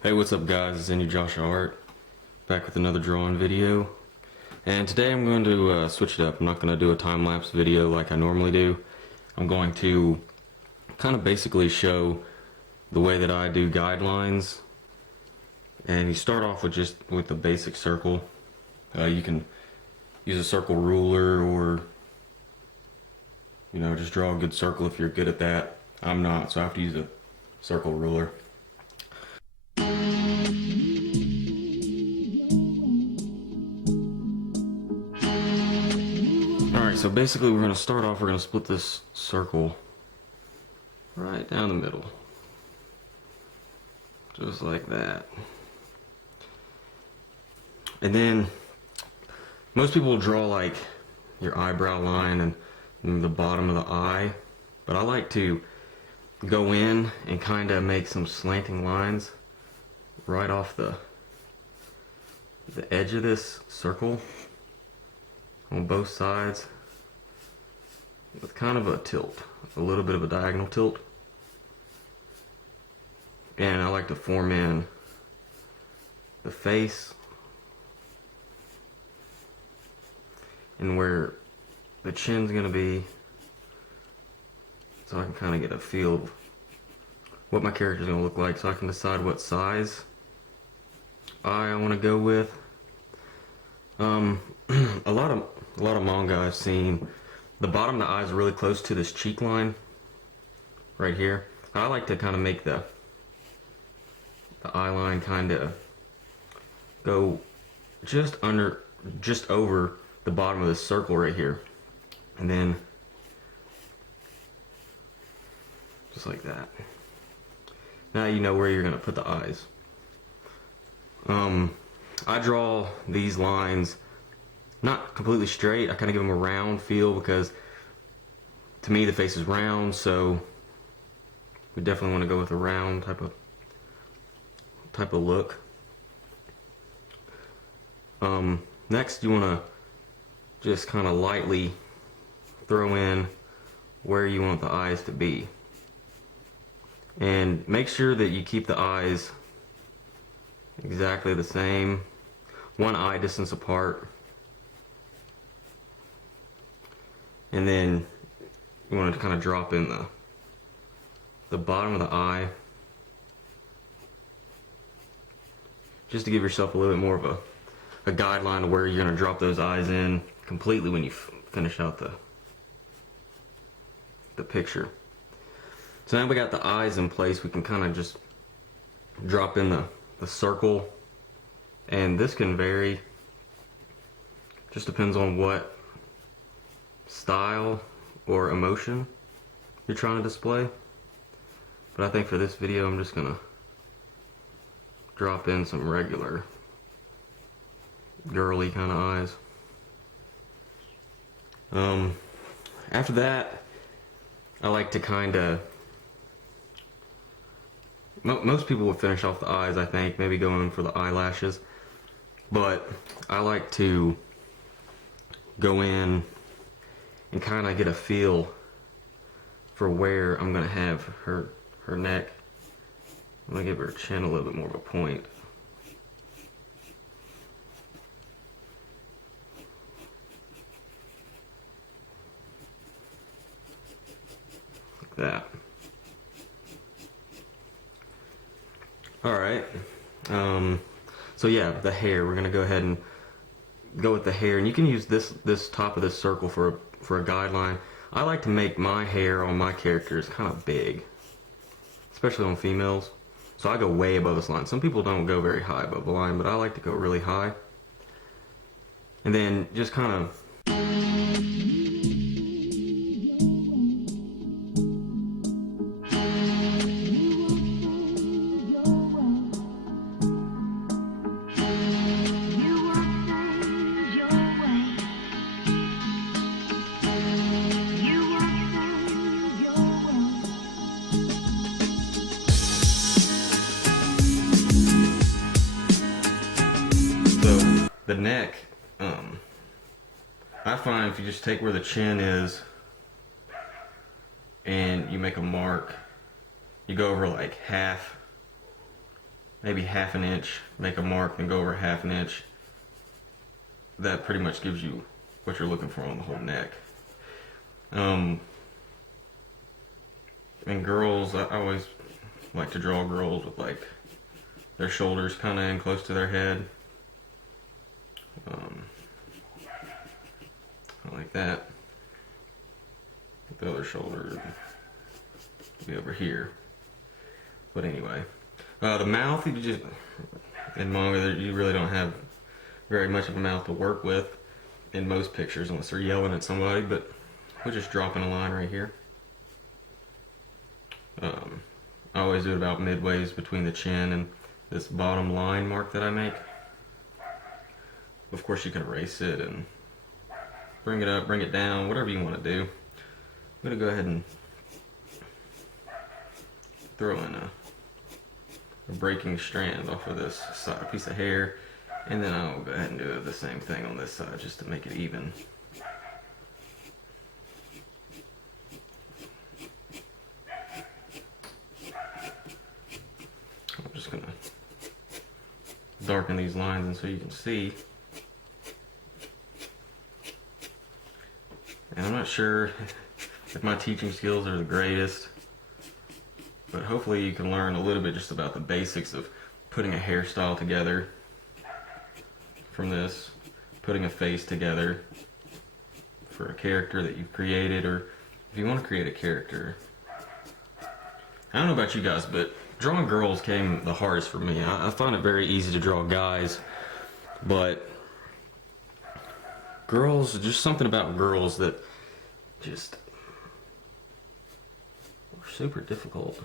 Hey, what's up guys, it's InuJosha Art, back with another drawing video. And today I'm going to switch it up. I'm not going to do a time-lapse video like I normally do. I'm going to kind of basically show the way that I do guidelines. And you start off with just with a basic circle. You can use a circle ruler or, just draw a good circle if you're good at that. I'm not, so I have to use a circle ruler. Alright, so basically we're going to start off, we're going to split this circle right down the middle. Just like that. And then, most people will draw like your eyebrow line and the bottom of the eye. But I like to go in and kind of make some slanting lines right off the edge of this circle on both sides with kind of a tilt, a little bit of a diagonal tilt. And I like to form in the face and where the chin's gonna be, so I can kind of get a feel of what my character's gonna look like, so I can decide what size eye I want to go with. A lot of manga I've seen, the bottom of the eye is really close to this cheek line right here. I like to kind of make the eye line kind of go just over the bottom of this circle right here, and then just like that. Now you know where you're gonna put the eyes. I draw these lines not completely straight. I kind of give them a round feel because to me the face is round, so we definitely want to go with a round type of look. Next you want to just kind of lightly throw in where you want the eyes to be, and make sure that you keep the eyes exactly the same, one eye distance apart. And then you want to kind of drop in the bottom of the eye, just to give yourself a little bit more of a guideline of where you're going to drop those eyes in completely when you finish out the picture. So now we got the eyes in place, we can kind of just drop in the circle, and this can vary, just depends on what style or emotion you're trying to display. But I think for this video I'm just gonna drop in some regular girly kind of eyes. After that, I like to kind of, most people would finish off the eyes, I think, maybe going for the eyelashes, but I like to go in and kind of get a feel for where I'm going to have her neck. I'm going to give her chin a little bit more of a point. Like that. Alright, so yeah, the hair, we're going to go ahead and go with the hair, and you can use this top of this circle for a guideline. I like to make my hair on my characters kind of big, especially on females, so I go way above this line. Some people don't go very high above the line, but I like to go really high, and then just kind of the neck, I find if you just take where the chin is and you make a mark, you go over like half maybe half an inch, make a mark, then go over half an inch. That pretty much gives you what you're looking for on the whole neck. And girls, I always like to draw girls with like their shoulders kind of in close to their head. Like that. The other shoulder will be over here. But anyway, the mouth, you just, in manga, you really don't have very much of a mouth to work with in most pictures unless they're yelling at somebody, but we're just dropping a line right here. I always do it about midways between the chin and this bottom line mark that I make. Of course you can erase it and bring it up, bring it down, whatever you want to do. I'm going to go ahead and throw in a breaking strand off of this side piece of hair, and then I'll go ahead and do the same thing on this side just to make it even. I'm just going to darken these lines and so you can see. And I'm not sure if my teaching skills are the greatest, but hopefully you can learn a little bit just about the basics of putting a hairstyle together from this, putting a face together for a character that you've created, or if you want to create a character. I don't know about you guys, but drawing girls came the hardest for me. I find it very easy to draw guys, but girls, just something about girls that just were super difficult.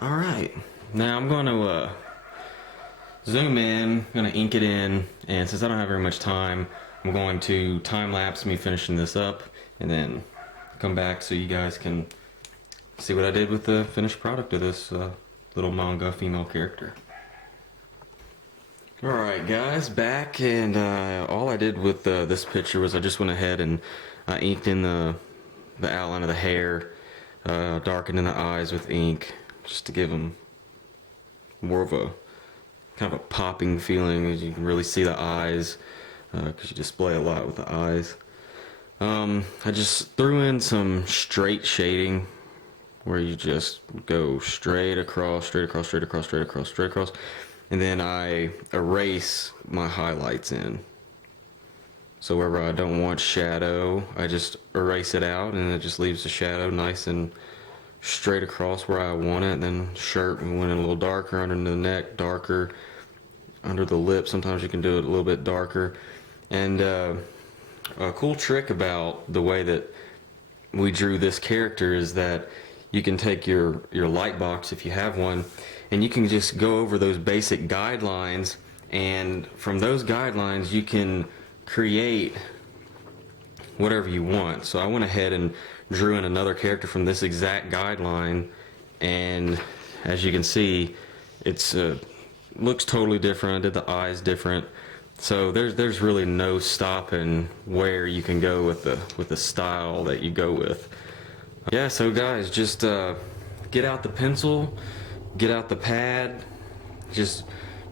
Alright, now I'm going to zoom in, I'm going to ink it in, and since I don't have very much time, I'm going to time-lapse me finishing this up, and then come back so you guys can see what I did with the finished product of this little manga female character. Alright guys, back, and all I did with this picture was I just went ahead and inked in the outline of the hair, darkened in the eyes with ink, just to give them more of a kind of a popping feeling, as you can really see the eyes, because you display a lot with the eyes. I just threw in some straight shading, where you just go straight across, straight across, straight across, straight across, straight across, and then I erase my highlights in. So wherever I don't want shadow, I just erase it out, and it just leaves the shadow nice and straight across where I want it. And then shirt, we went in a little darker, under the neck darker, under the lip sometimes you can do it a little bit darker. And a cool trick about the way that we drew this character is that you can take your light box, if you have one, and you can just go over those basic guidelines, and from those guidelines you can create whatever you want. So I went ahead and drew in another character from this exact guideline, and as you can see, it's looks totally different. I did the eyes different, so there's really no stopping where you can go with the style that you go with. Yeah, so guys, just get out the pencil, get out the pad, just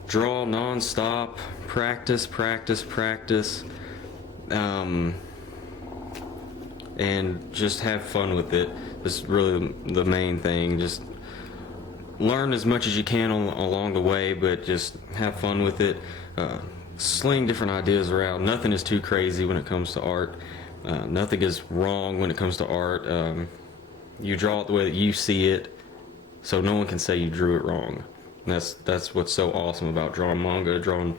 draw non-stop, practice, practice, practice, and just have fun with it. This is really the main thing. Just learn as much as you can along the way, but just have fun with it. Sling different ideas around. Nothing is too crazy when it comes to art. Nothing is wrong when it comes to art. You draw it the way that you see it, so no one can say you drew it wrong. And that's what's so awesome about drawing manga, drawing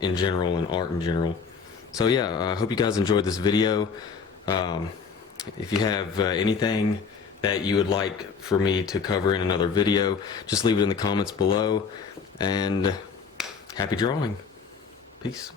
in general, and art in general. So yeah, I hope you guys enjoyed this video. If you have anything that you would like for me to cover in another video, just leave it in the comments below, and happy drawing. Peace.